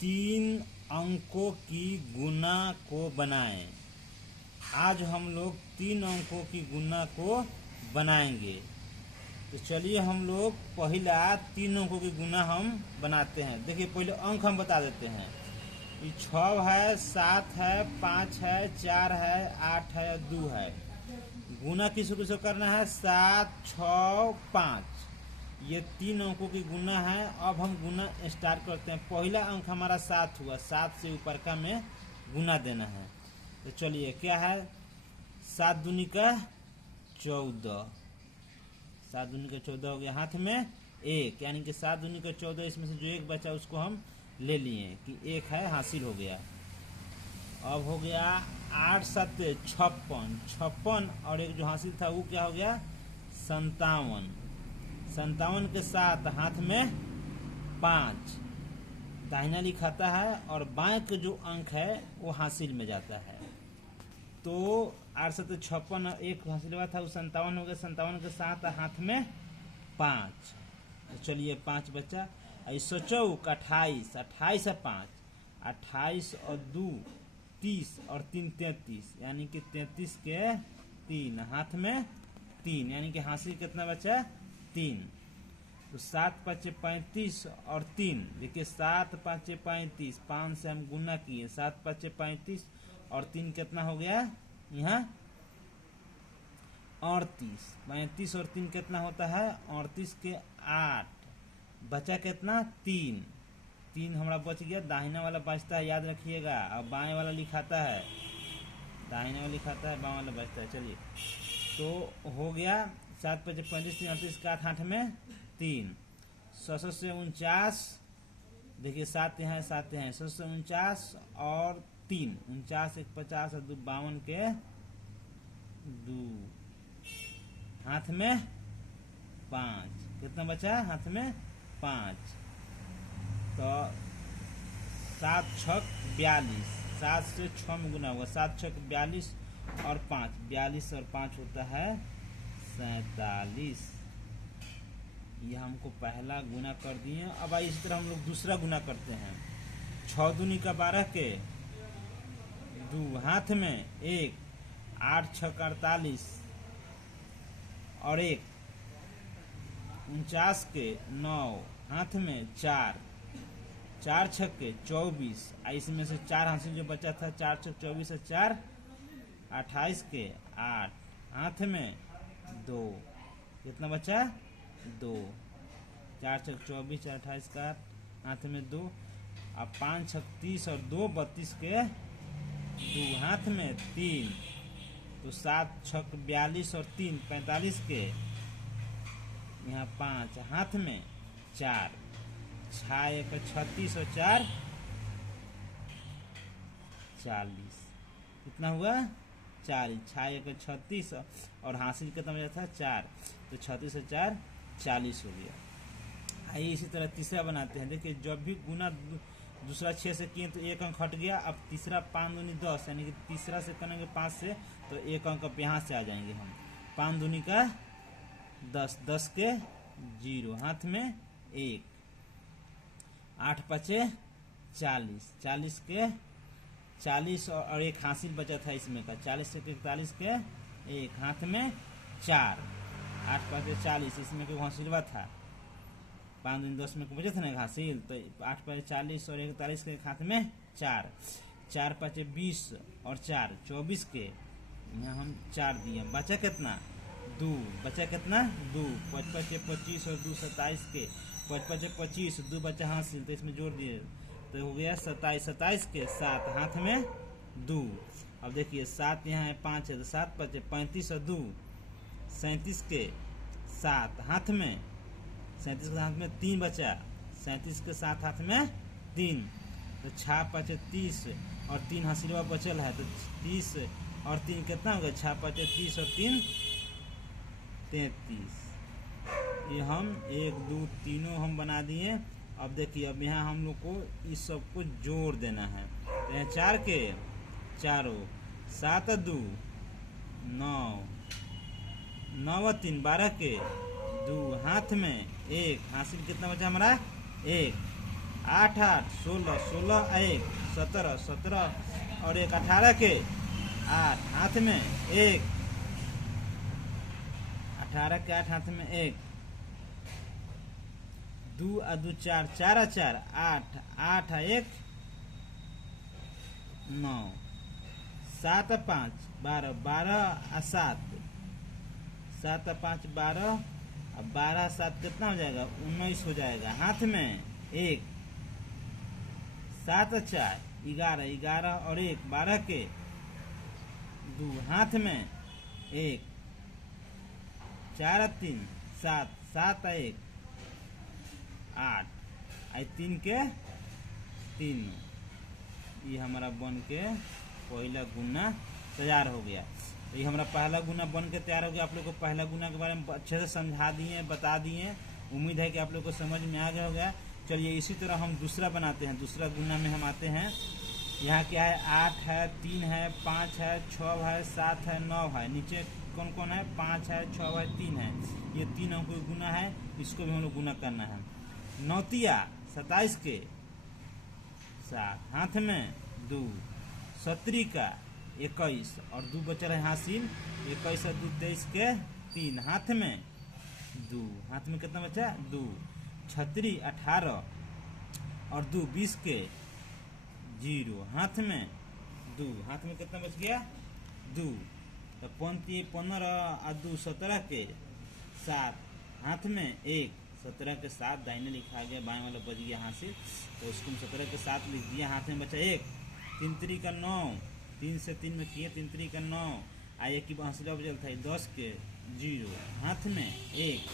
तीन अंकों की गुना को बनाएं। आज हम लोग तीन अंकों की गुना को बनाएंगे। तो चलिए हम लोग पहला तीन अंकों की गुना हम बनाते हैं। देखिए पहले अंक हम बता देते हैं। ये 6 है, 7 है, 5 है, 4 है, 8 है, 2 है। गुना किसको किसको करना है? 7, 6, 5। ये तीन अंकों की गुना है। अब हम गुना स्टार्ट करते हैं। पहला अंक हमारा 7 हुआ, 7 से ऊपर का में गुना देना है। तो चलिए क्या है? 7 दूनी का 14, 7 दूनी का 14 हो गया। हाथ में 1, यानी कि 7 दूनी का 14। इसमें से जो एक बचा उसको हम ले लिए कि 1 है, हासिल हो गया। अब हो गया 8 7 56, 56 और एक जो हासिल था वो क्या हो गया? 57, 57 के साथ हाथ में 5 दाहिना लिखाता है और बाएं का जो अंक है वो हासिल में जाता है। तो 8 7 56 एक हासिल हुआ था, वो 57 हो गया। 57 के साथ हाथ में 5। तो चलिए 5 बचा। ऐसा 28, 28 है 5, 28 और 2 30 और 3 33, यानी कि 33 के 3 हाथ में 3, यानी कि हासिल कितना बचा? 3। तो 7 5 35 और 3, देखिए 7 5 35, 5 से हम गुना किए। 7 5 35 और 3 कितना हो गया? यहाँ 38। 35 और 3 कितना होता है? 38 के 8, बचा कितना? 3। 3 हमारा बच गया। दाहिना वाला बचता है, याद रखिएगा। अब बाएं वाला लिखाता है, दाहिना वाला लिखाता है, बाएं वाला बचता है। चलिए तो हो गया 7 5 35, 3 38 का 8 में 3। 700 से 49, देखिए 7 यहाँ 7 यहाँ, 700 से 49 और 3, 49 1 50 और 2 52 के 2, हाथ में 5। कितना बचा? हाथ में 5। तो 7 6 42, 7 से 6 में गुना होगा। 7 6 42 और 5, 42 और 5 होता है 47। ये हमको पहला गुना कर दिए। अब इसी तरह हम लोग दूसरा गुना करते हैं। 6 दूनी का 12 के 2, हाथ में 1, 8 6 48 और 1, 49 के 9, हाथ में 4, 4 6 के 24। इसमें से 4 हासिल जो बचा था, 4 6 24 से 4 28 के 8, हाथ में 2। कितना बचा? 2। 4 6 24, 4 28 का 8, हाथ में 2। अब 5 6 30 और 2 32 के 2, हाथ में 3। तो 7 6 42 और 3 45 के, यहाँ 5, हाथ में 4। 6 1 36 और 4 40। कितना हुआ? 40। 6 1 36 और हासिल कितना बचा था? 4। तो 36 और 4 40 हो गया। आइए इसी तरह तीसरा बनाते हैं। देखिए जब भी गुना दूसरा 6 से किए तो 1 अंक हट गया। अब तीसरा 5 दूनी 10, यानी कि तीसरा से करेंगे 5 से तो 1 अंक अब यहाँ से आ जाएंगे हम। 5 दूनी का 10, 10 के 0, हाथ में 1। 8 5 40, 40 के 40 और 1 हासिल बचा था इसमें का। 40 से 41 के 1, हाथ में 4। 8 5 40, इसमें कोई हासिलवा था। 5 दूनी 10 में बचा था ना हासिल। तो 8 5 40 और 41 के हाथ में 4। 4 5 20 और 4 24 के, यहाँ हम 4 दिए। बचा कितना? 2। बचा कितना? 2। 5 5 25 और 2 27 के, 5 5 25, 2 बचा हासिल तो इसमें जोड़ दिए तो हो गया 27। 27 के 7, हाथ में 2। अब देखिए 7 यहाँ है, 5 है, तो 7 5 35 और 2 37 के 7, हाथ में 37 के हाथ में 3 बचा। 37 के 7 हाथ में 3, तो 6 5 30 और 3 हासिलवा बचल है। तो 30 और 3 कितना हो गया? 6 5 30 और 3 33। ये हम 1 2 तीनों हम बना दिए। अब देखिए अब यहाँ हम लोग को इस सब को जोड़ देना है। तो यहाँ 4 के चारों, 7 2 9, 9 3 12 के 2, हाथ में 1, हासिल कितना बचा हमारा? 1। 8 8 16 16 एक 17 17 और एक 18 के 8 हाथ में एक 18 के 8 हाथ में एक 2 आ 2 4 4 आ 4 8 8 आ 1 9 7 आ 5 12 12 आ 7 7 आ 5 12 अब 12 7 कितना हो जाएगा 19 हो जाएगा हाथ में एक 7 4 11 11 और एक 12 के 2 हाथ में एक 4 3 7 7 1 8 आई 3 के 3 ये हमारा बन के पहला गुना तैयार हो गया। तो ये हमारा पहला गुना बन के तैयार हो गया। आप लोग को पहला गुना के बारे में अच्छे से समझा दिए, बता दिए। उम्मीद है कि आप लोग को समझ में आ गया होगा। चलिए इसी तरह हम दूसरा बनाते हैं। दूसरा गुना में हम आते हैं। यहाँ क्या है 8 है 3 है 5 है 6 है 7 है 9 है। नीचे कौन कौन है 5 है 6 है 3 है। ये 3 अंक का गुना है, इसको भी हम लोग गुना करना है। नौतिया 27 के 7 हाथ में 2 17 का 21 और 2 बचल है हासिल 21 और 2 23 के 3 हाथ में 2 हाथ में कितना बचा 2 36 18 और 2 20 के 0 हाथ में 2 हाथ में कितना बच गया 2 तो 15 और 2 17 के 7 हाथ में 1 17 के 7 दाहिने लिखा गया, बाएं वाला बच गया हासिल तो उसको हम 17 के 7 लिख दिया। हाथ में बचा 1 3 3 का 9 3 से 3 में किए 3 3 का 9 आइए की हासिल बचल था 10 के 0 हाथ में 1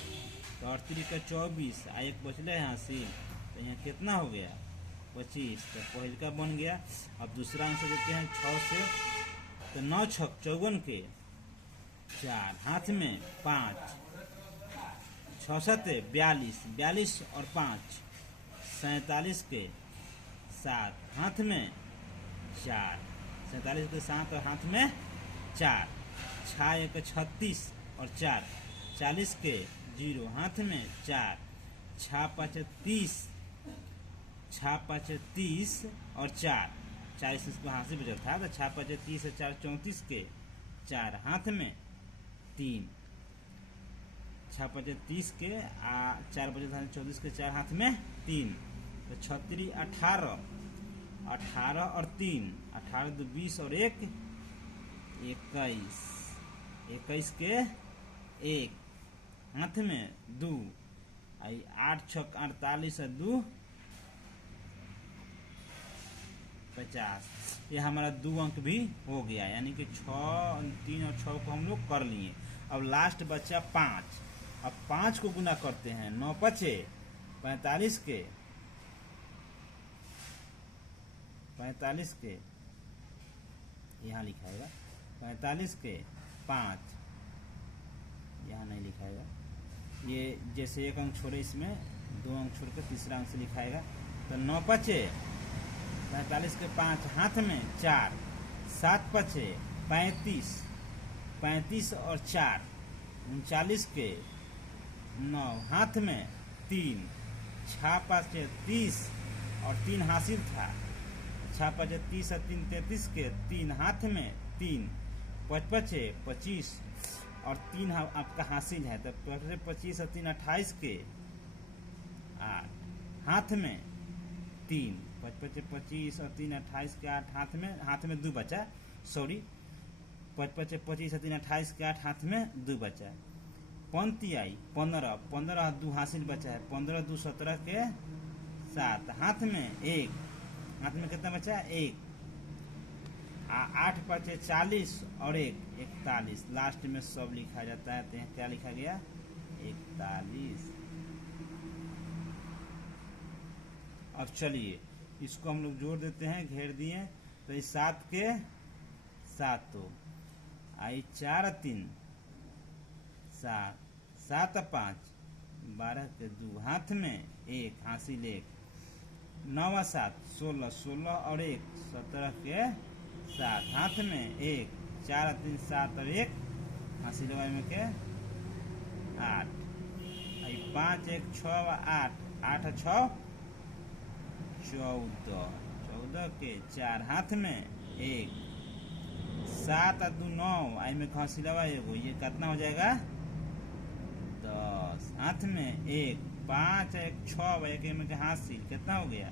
तो 3 का 24 आ 1 बचल है हासिल तो यहाँ कितना हो गया 25 तो पहल का बन गया। अब दूसरा आंसर देते हैं 6 से तो 9 6 54 के 4 हाथ में 5 6 7 42 42 और 5 47 के 7 हाथ में 4 47 के 7 और हाथ में 4 6 1 36 और 4 40 के 0 हाथ में 4 6 5 30 6 5 30 और 4 40 इसको हाथ से बचल था तो 6 5 30 और 4 34 के 4 हाथ में 3 6 5 30 के 4 5 34 के 4 हाथ में 3 तो 36 18 18 और 3 18 2 20 और 1 21 21 के 1 हाथ में 2 आई 8 6 48 और 2 50 ये हमारा 2 अंक भी हो गया, यानी कि 6 3 और 6 को हम लोग कर लिए। अब लास्ट बचा 5। अब 5 को गुना करते हैं 9 5 45 के 45 के यहाँ लिखाएगा 45 के 5 यहाँ नहीं लिखाएगा, ये जैसे एक अंक छोड़े इसमें 2 अंक छोड़ कर तीसरा अंक से लिखाएगा तो 9 5 45 के 5 हाथ में 4 7 5 35 35 और 4 39 के 9 हाथ में 3 6 5 30 और 3 हासिल था 6 5 30 और 3 33 के 3 हाथ में 3 5 5 25 और 3 आपका हासिल है तो 25 और 3 28 के 8 हाथ में 3 5 5 25 और 3 28 के 8 हाथ में 2 बचा, सॉरी 5 5 25 और 3 28 के 8 हाथ में 2 बचा। पंक्ति आई 15 15 और 2 हासिल बचा है 15 2 17 के 7 हाथ में 1 हाथ में कितना बचा 1 8 5 40 और 1 41 लास्ट में सब लिखा जाता है तो यहाँ क्या लिखा गया 41। अब चलिए इसको हम लोग जोड़ देते हैं, घेर दिए तो इस 7 के 7 तो आई 4 3 7 7 5 12 के 2 हाथ में 1 हासिल 1 9 7 16 16 और 1 17 के 7 हाथ में 1 4 3 7 और 1 हासिल में के 8 5 1 6 8 8 6 14, 14 के 4 हाथ में 1, 7 और 2 9, आई में घसीलवा एगो, ये कितना हो जाएगा 10, हाथ में 1, 5 1 6, एक में के हासिल कितना हो गया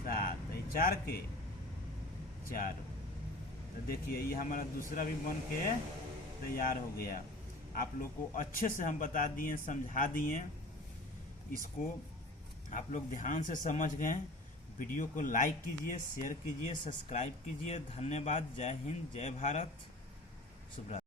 7, 4 के 4। तो देखिए ये हमारा दूसरा भी बन के तैयार हो गया। आप लोग को अच्छे से हम बता दिए, समझा दिए, इसको आप लोग ध्यान से समझ गए। वीडियो को लाइक कीजिए, शेयर कीजिए, सब्सक्राइब कीजिए। धन्यवाद। जय हिंद, जय भारत, शुभ रात्रि।